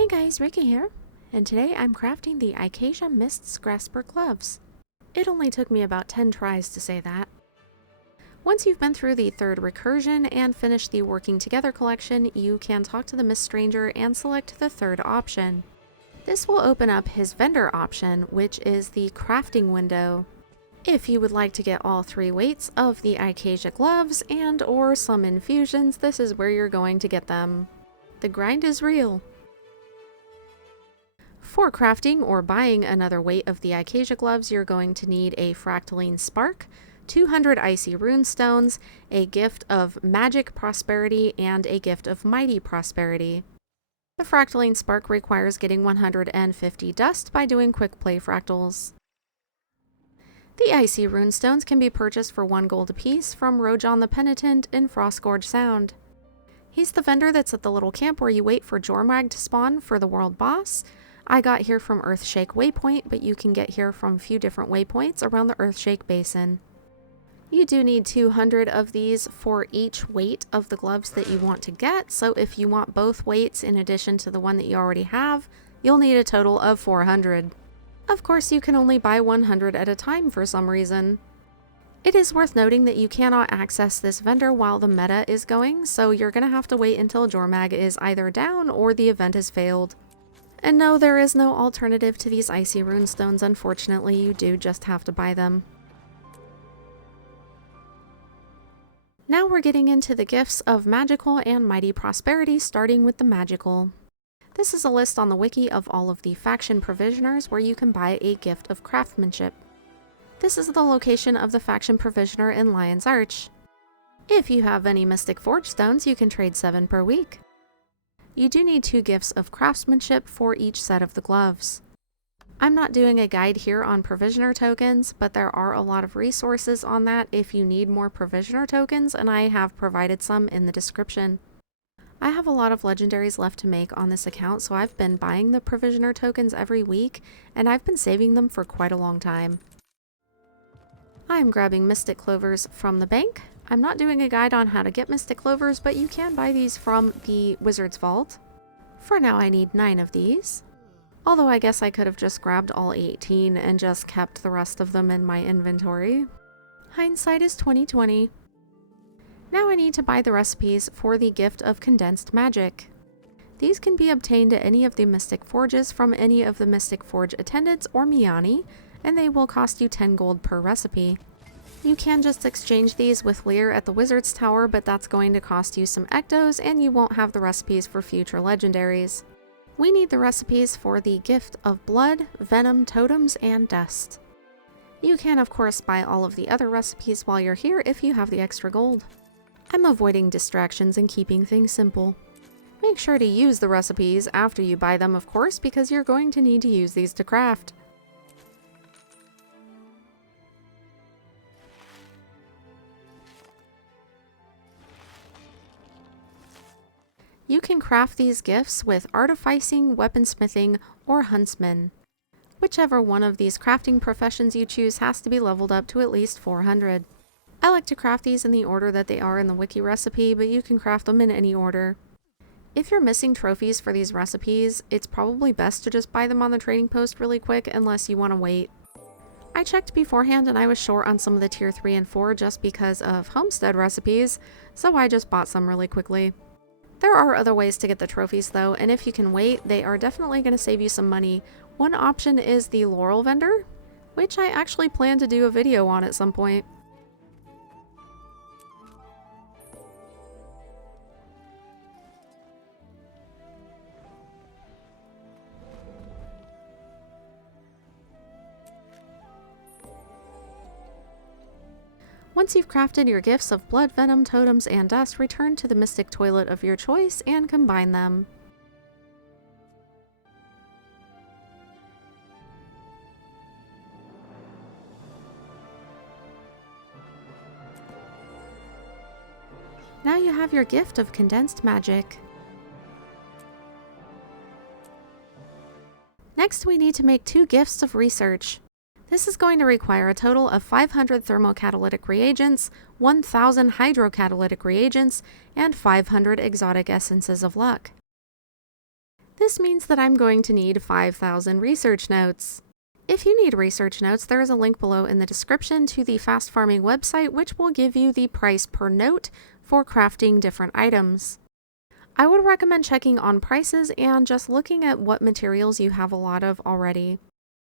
Hey guys, Ricky here, and today I'm crafting the Eikasia Mists-Grasper gloves. It only took me about 10 tries to say that. Once you've been through the third recursion and finished the working together collection, you can talk to the Mist Stranger and select the third option. This will open up his vendor option, which is the crafting window. If you would like to get all 3 weights of the Eikasia gloves and or some infusions, this is where you're going to get them. The grind is real. For crafting or buying another weight of the Eikasia gloves, you're going to need a Fractalline Spark, 200 Icy Runestones, a gift of Magic Prosperity, and a gift of Mighty Prosperity. The Fractalline Spark requires getting 150 dust by doing quick play fractals. The Icy Runestones can be purchased for 1 gold apiece from Rojan the Penitent in Frostgorge Sound. He's the vendor that's at the little camp where you wait for Jormag to spawn for the world boss. I got here from Earthshake Waypoint, but you can get here from a few different waypoints around the Earthshake Basin. You do need 200 of these for each weight of the gloves that you want to get, so if you want both weights in addition to the one that you already have, you'll need a total of 400. Of course, you can only buy 100 at a time for some reason. It is worth noting that you cannot access this vendor while the meta is going, so you're going to have to wait until Jormag is either down or the event has failed. And no, there is no alternative to these Icy Runestones, unfortunately. You do just have to buy them. Now we're getting into the gifts of Magical and Mighty Prosperity, starting with the Magical. This is a list on the wiki of all of the faction provisioners where you can buy a gift of Craftsmanship. This is the location of the faction provisioner in Lion's Arch. If you have any Mystic Forge stones, you can trade 7 per week. You do need 2 gifts of Craftsmanship for each set of the gloves. I'm not doing a guide here on provisioner tokens, but there are a lot of resources on that if you need more provisioner tokens, and I have provided some in the description. I have a lot of legendaries left to make on this account, so I've been buying the provisioner tokens every week, and I've been saving them for quite a long time. I'm grabbing Mystic Clovers from the bank. I'm not doing a guide on how to get Mystic Clovers, but you can buy these from the Wizard's Vault. For now I need 9 of these. Although I guess I could have just grabbed all 18 and just kept the rest of them in my inventory. Hindsight is 20/20. Now I need to buy the recipes for the gift of Condensed Magic. These can be obtained at any of the Mystic Forges from any of the Mystic Forge attendants or Miani, and they will cost you 10 gold per recipe. You can just exchange these with Lear at the Wizard's Tower, but that's going to cost you some ectos and you won't have the recipes for future legendaries. We need the recipes for the gift of Blood, Venom, Totems, and Dust. You can of course buy all of the other recipes while you're here if you have the extra gold. I'm avoiding distractions and keeping things simple. Make sure to use the recipes after you buy them, of course, because you're going to need to use these to craft. You can craft these gifts with Artificing, Weaponsmithing, or Huntsman. Whichever one of these crafting professions you choose has to be leveled up to at least 400. I like to craft these in the order that they are in the wiki recipe, but you can craft them in any order. If you're missing trophies for these recipes, it's probably best to just buy them on the trading post really quick unless you want to wait. I checked beforehand and I was short on some of the tier 3 and 4 just because of homestead recipes, so I just bought some really quickly. There are other ways to get the trophies though, and if you can wait, they are definitely going to save you some money. One option is the Laurel vendor, which I actually plan to do a video on at some point. Once you've crafted your gifts of Blood, Venom, Totems, and Dust, return to the Mystic Toilet of your choice and combine them. Now you have your gift of Condensed Magic. Next we need to make 2 gifts of Research. This is going to require a total of 500 Thermocatalytic reagents, 1000 Hydrocatalytic reagents, and 500 exotic essences of luck. This means that I'm going to need 5,000 research notes. If you need research notes, there is a link below in the description to the fast farming website, which will give you the price per note for crafting different items. I would recommend checking on prices and just looking at what materials you have a lot of already.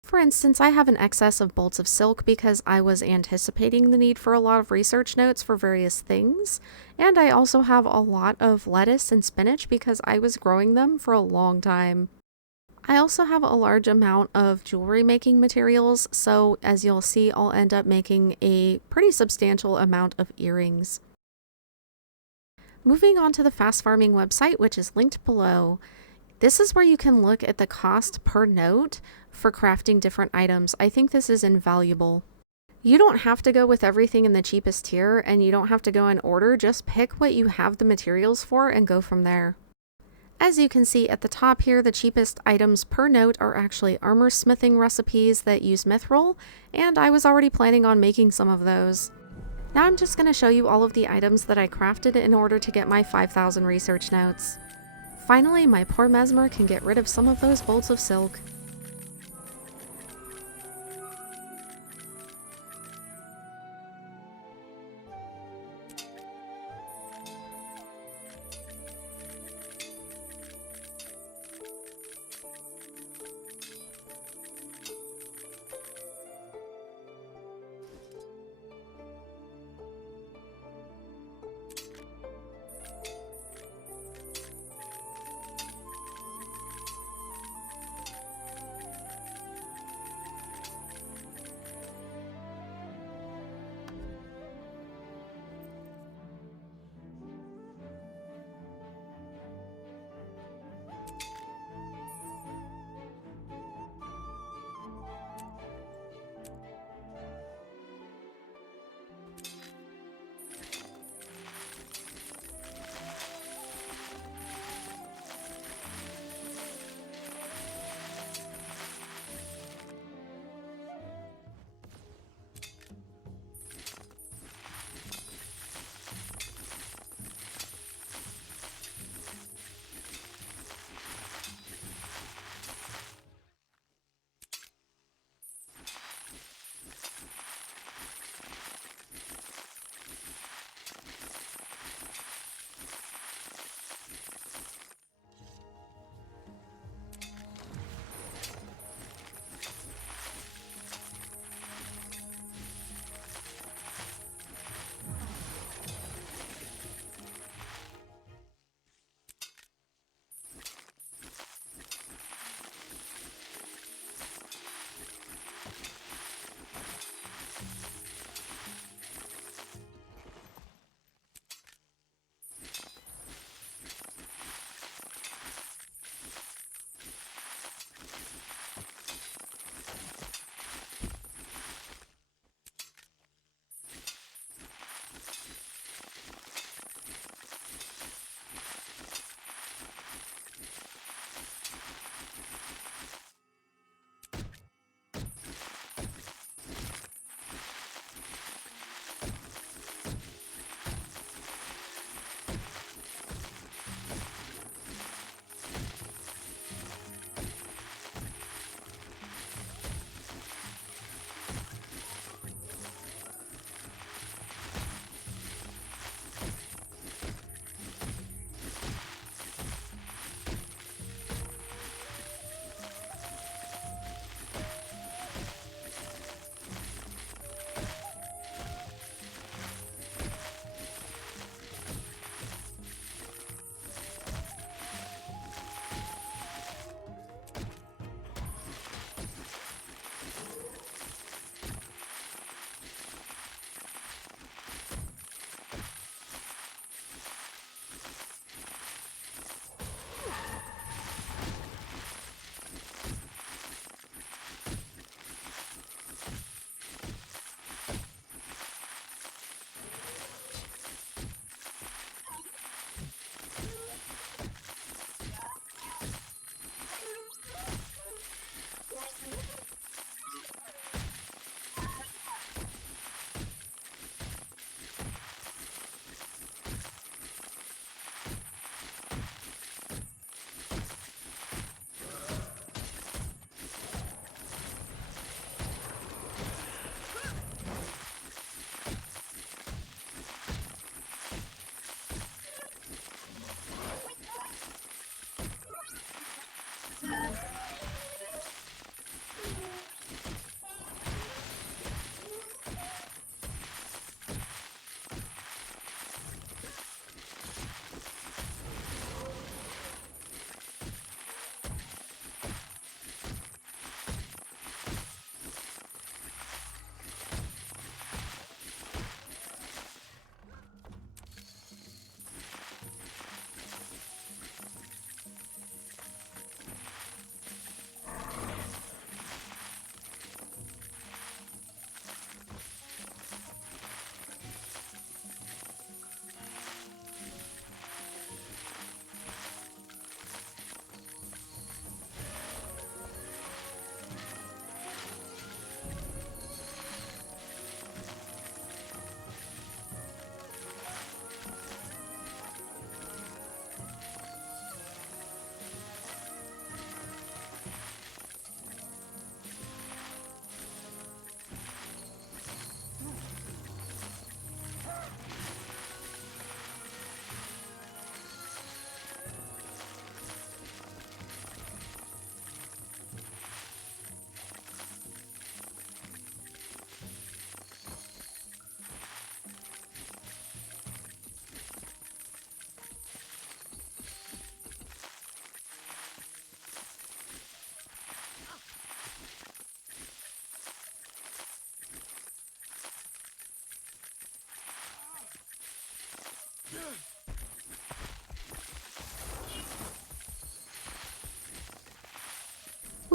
For instance, I have an excess of bolts of silk because I was anticipating the need for a lot of research notes for various things, and I also have a lot of lettuce and spinach because I was growing them for a long time. I also have a large amount of jewelry making materials, so as you'll see, I'll end up making a pretty substantial amount of earrings. Moving on to the fast farming website, which is linked below. This is where you can look at the cost per note for crafting different items. I think this is invaluable. You don't have to go with everything in the cheapest tier, and you don't have to go in order. Just pick what you have the materials for and go from there. As you can see at the top here, the cheapest items per note are actually armor smithing recipes that use mithril, and I was already planning on making some of those. Now I'm just going to show you all of the items that I crafted in order to get my 5,000 research notes. Finally, my poor Mesmer can get rid of some of those bolts of silk.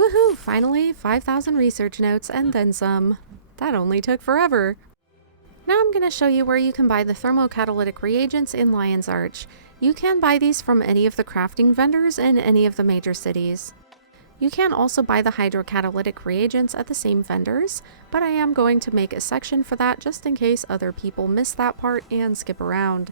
Woohoo! Finally, 5,000 research notes and then some. That only took forever. Now I'm going to show you where you can buy the Thermocatalytic reagents in Lion's Arch. You can buy these from any of the crafting vendors in any of the major cities. You can also buy the Hydrocatalytic reagents at the same vendors, but I am going to make a section for that just in case other people miss that part and skip around.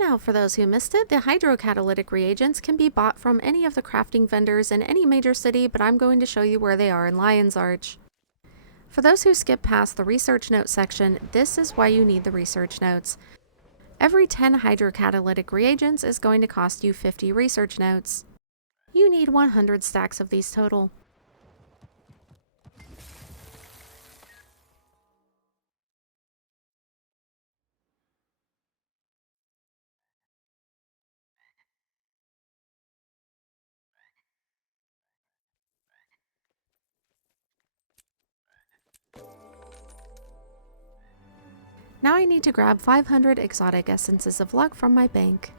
Now, for those who missed it, the Hydrocatalytic reagents can be bought from any of the crafting vendors in any major city, but I'm going to show you where they are in Lion's Arch. For those who skip past the research note section, this is why you need the research notes. Every 10 Hydrocatalytic reagents is going to cost you 50 research notes. You need 100 stacks of these total. Now I need to grab 500 exotic essences of luck from my bank.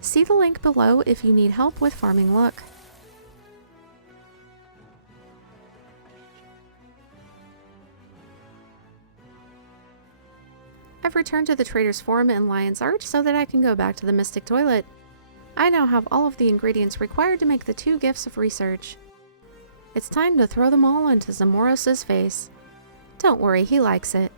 See the link below if you need help with farming luck. I've returned to the Trader's Forum in Lion's Arch so that I can go back to the Mystic Toilet. I now have all of the ingredients required to make the 2 gifts of research. It's time to throw them all into Zamoros's face. Don't worry, he likes it.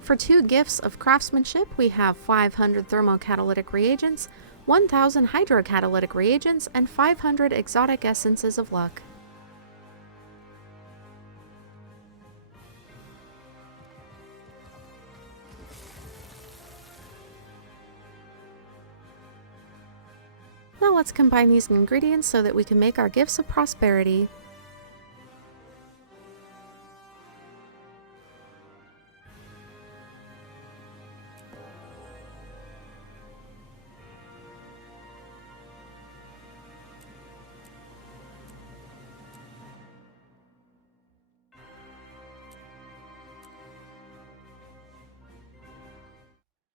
For 2 gifts of Craftsmanship, we have 500 Thermocatalytic reagents, 1,000 Hydrocatalytic reagents, and 500 exotic essences of luck. Now let's combine these ingredients so that we can make our gifts of prosperity.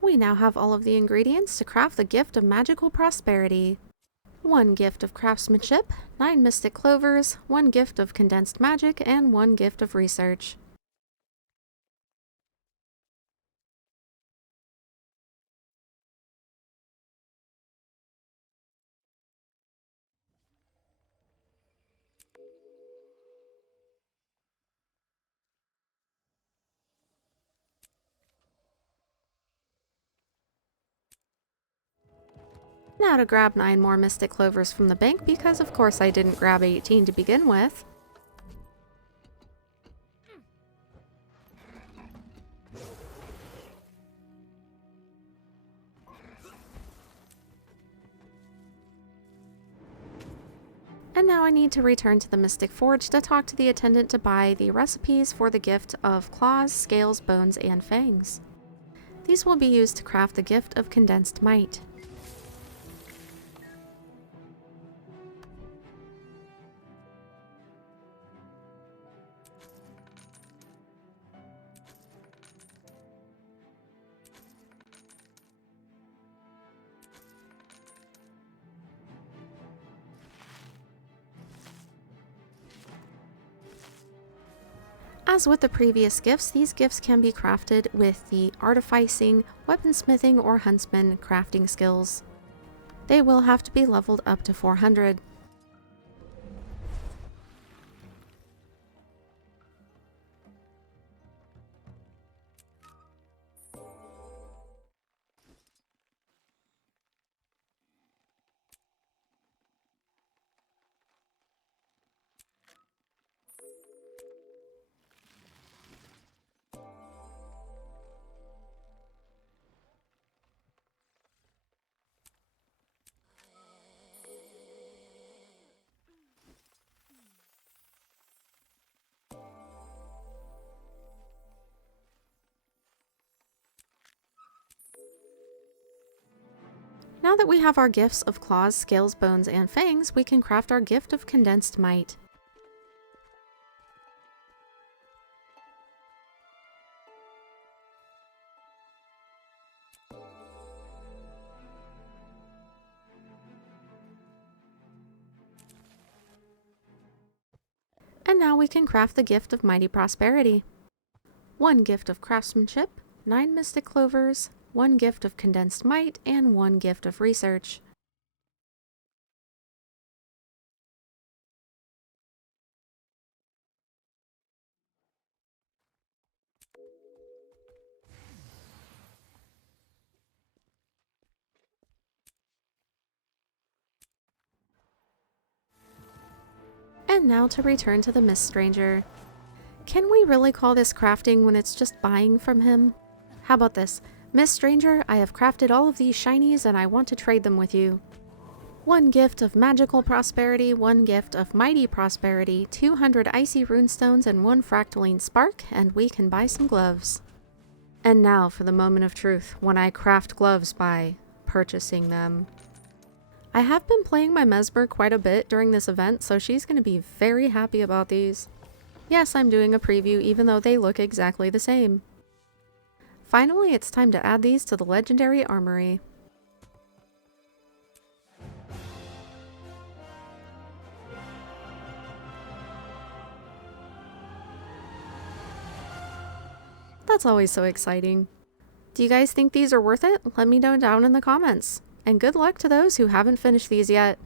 We now have all of the ingredients to craft the gift of magical prosperity. 1 gift of Craftsmanship, 9 Mystic Clovers, 1 gift of Condensed Magic, and 1 gift of Research. Now to grab 9 more Mystic Clovers from the bank, because of course I didn't grab 18 to begin with. And now I need to return to the Mystic Forge to talk to the attendant to buy the recipes for the gift of Claws, Scales, Bones, and Fangs. These will be used to craft the gift of Condensed Might. As with the previous gifts, these gifts can be crafted with the artificing, weaponsmithing, or huntsman crafting skills. They will have to be leveled up to 400. Now that we have our gifts of claws, scales, bones, and fangs, we can craft our gift of condensed might. And now we can craft the gift of mighty prosperity. 1 gift of craftsmanship, 9 mystic clovers, 1 gift of condensed might, and 1 gift of research. And now to return to the Mist Stranger. Can we really call this crafting when it's just buying from him? How about this? Mist Stranger, I have crafted all of these shinies and I want to trade them with you. 1 gift of magical prosperity, 1 gift of mighty prosperity, 200 Icy Runestones, and 1 Fractalline spark, and we can buy some gloves. And now for the moment of truth, when I craft gloves by purchasing them. I have been playing my Mesmer quite a bit during this event, so she's going to be very happy about these. Yes, I'm doing a preview even though they look exactly the same. Finally, it's time to add these to the legendary Armory. That's always so exciting. Do you guys think these are worth it? Let me know down in the comments. And good luck to those who haven't finished these yet.